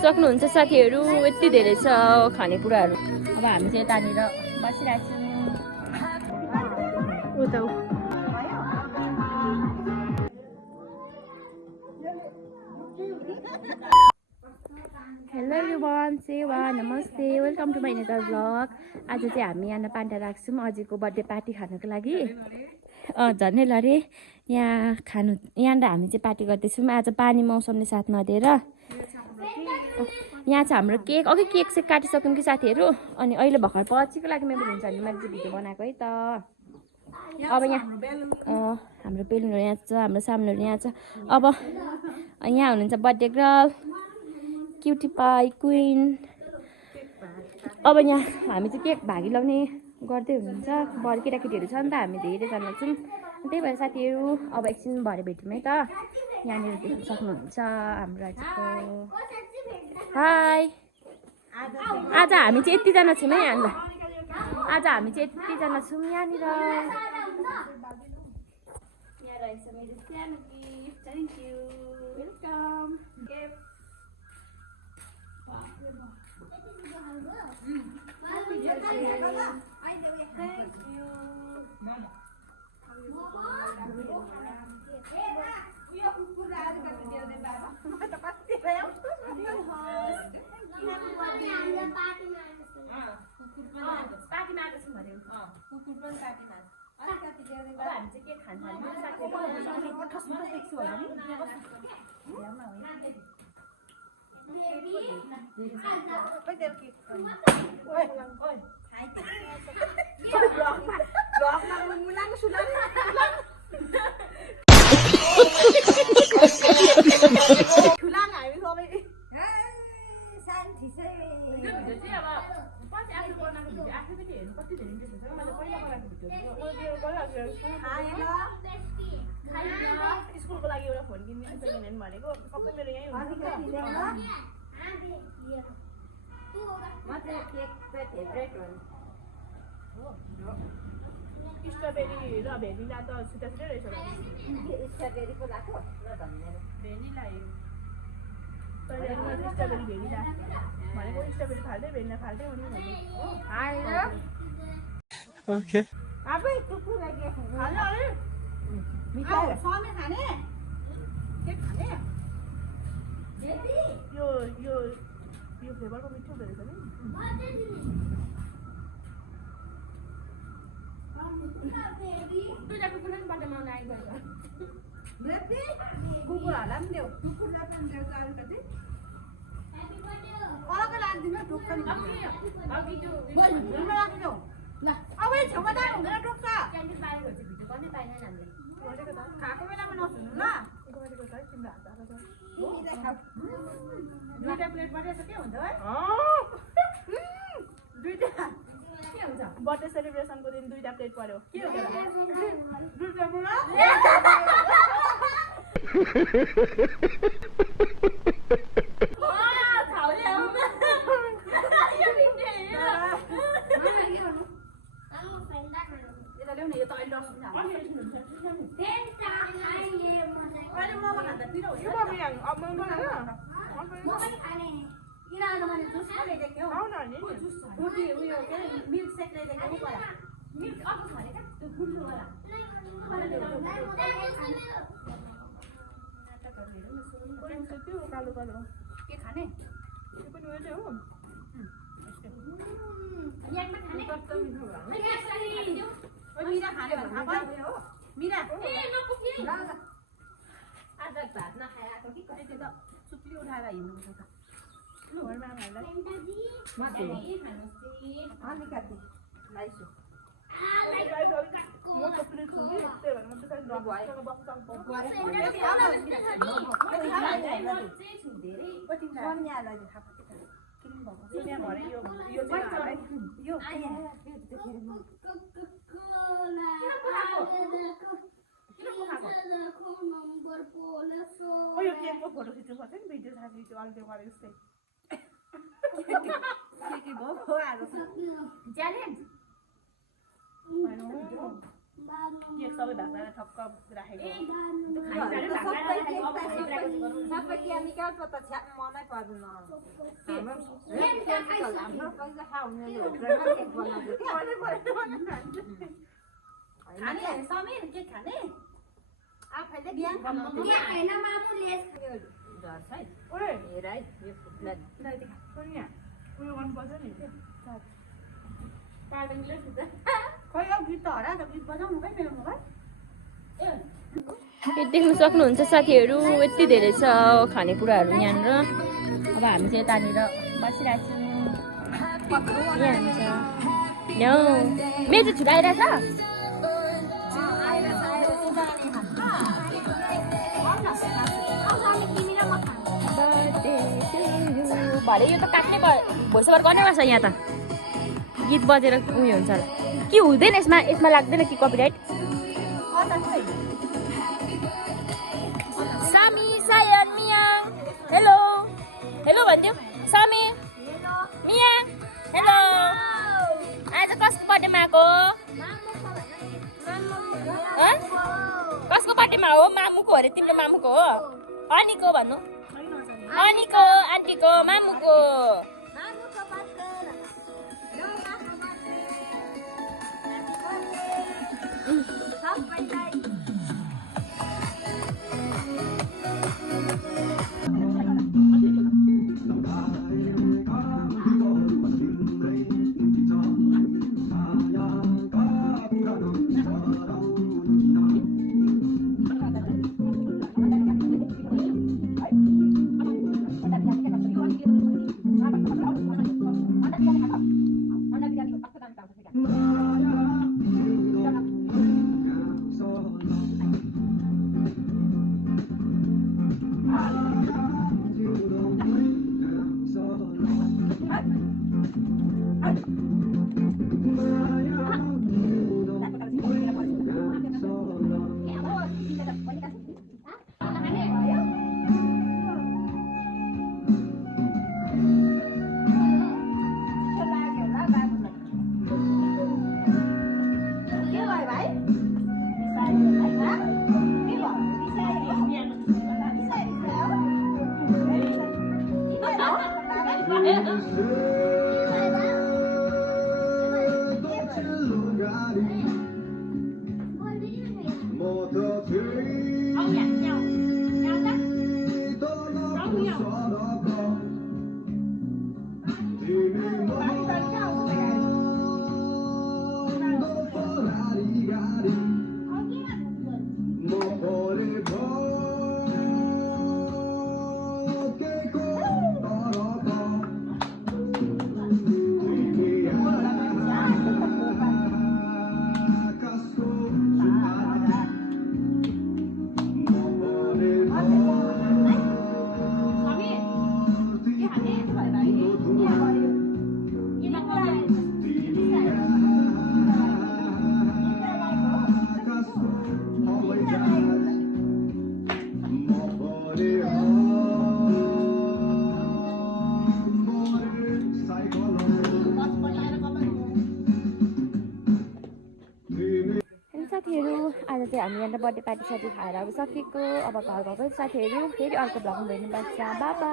सक्नुहुन्छ साथीहरू यति धेरै छ खानेकुराहरू। अब हामी चाहिँ यतानिर बसिरहेको छौँ। हेलो एभ्रिवान, सेवा नमस्ते, वेलकम टु माई नेटर ब्लग। आज चाहिँ हामी यहाँ पान्डा राख्छौँ अजितको बर्थडे पार्टी खानुको लागि। झन्डै ल अरे यहाँ खानु, यहाँनिर हामी चाहिँ पार्टी गर्दैछौँ। आज पानी मौसमले साथ नदिएर यहाँ चाहिँ हाम्रो केक, अघि केक सेक काटिसक्यौँ कि साथीहरू। अनि अहिले भर्खर पछिको लागि मेरो हुन्छ भने मैले चाहिँ भिडियो बनाएको है त। अब यहाँ हाम्रो बेलुनहरू यहाँ छ, हाम्रो सामानहरू यहाँ छ। अब यहाँ हुनुहुन्छ बर्थडे गर्ल क्युटी पाई क्विन। अब यहाँ हामी चाहिँ केक भागी लाउने गर्दै हुनुहुन्छ। भरे केटाकेटीहरू छ नि त, हामी धेरैजना छौँ। त्यही भएर साथीहरू अब एकछिन भरे भेटौँ है त। यहाँनिर देख्न सक्नुहुन्छ हाम्रो आजको। हाई, आज हामी चाहिँ यतिजना छौँ है यहाँनिर। आज हामी चाहिँ यतिजना छौँ यहाँनिर। यहाँ रहेछ मेरो सानो गिफ्ट, थ्याङ्क यू, वेलकम। स्कुलको लागि एउटा फोन किनिदिनु सेकेन्ड ह्यान्ड भनेको सबै मेरो यहीँ हुन्छ। स्ट्रबेरी र भेनिला त छुट्टा छुट्टै रहेछ। स्ट्रबेरी पो लाग्यो भेनिला स्ट्रबेरी भेनिला भनेको स्ट्रबेरी फाल्दै भेनिला फाल्दै हुने भनेको। ओके आफै टुक्कु लागि खानु अरे मिठाई समे खाने के खाने यो यो यो फ्लेभरको मिठो हुँदो रहेछ नि। दुईटा कुकुर पनि बाटोमा आउन आइगयो। कुकुरहरूलाई पनि देऊ, कुकुरलाई पनि देऊ अलिकति अलग्गै राखिदिनु ढोक्छ नि। अघि त्यो राखिदेऊ ल। अब छेउमा जानु हुँदैन, टोक्छ। क्यान्डिल बारेको चाहिँ भिडियो गर्नै पाएन हामीले। खाएको बेलामा नसुन्नु ल। दुईटा प्लेट मात्रै छ, के हुन्छ है? दुईटा के हुन्छ? बर्थडे सेलिब्रेसनको दिन दुईटा प्लेट पर्यो, के हुन्छ? दुईटा कालो कालो के खाने? त्यो पनि उयो हो। मिरा खाने हो मिरा आज भात नखाएर आएको कि कति त सुप्ली उठाएर हिँड्नुपर्छ त। घरमा खाएर अलिकति लाइसु फोटो खिच्नु पर्छ नि, भिडियो साथी अलि गरेको जस्तै के भयो च्यालेन्ज केक सबै भागलाई ठक्क राखेको सबै केमिकल पो त छ्या मनै पर्दैन हाम्रो पैसा खाउने खाने समीर के खाने आफैले बिहान बनाउँथे हैन मामुले डर छ है ओए हेर है यो फुट्ला सोनिया उयो गर्नुपर्छ नि कार्टुनले सुत्छ खै अब गीत त हरा त गीत बजाउनु कहाँ मेरो मोबाइल यो देख्न सक्नुहुन्छ साथीहरू यति धेरै छ खानेकुराहरू यहाँनिर अब हामी चाहिँ यतानिर बसिरहेको छौँ यहाँ हुन्छ मेजो छिटो आइरहेछ भरे यो त काट्नै भोइसओभर गर्नै पर्छ यहाँ त गीत बजेर उयो हुन्छ होला के हुँदैन यसमा लाग्दैन कि कपिराइट सामी सायन मियाङ हेलो हेलो भनिदियो सामी मिया हेलो आज कसको बर्थडेमा आएको कसको बर्थडेमा हो मामुको अरे तिम्रो मामुको हो अनिको भन्नु अनिको आन्टीको मामुको साथीहरू आज चाहिँ हामी यहाँ बर्थडे पार्टी साथी खाएर अब सकेको अब घर गएको साथीहरू फेरि अर्को भ्लगमा भेट्नुपर्छ बाबा।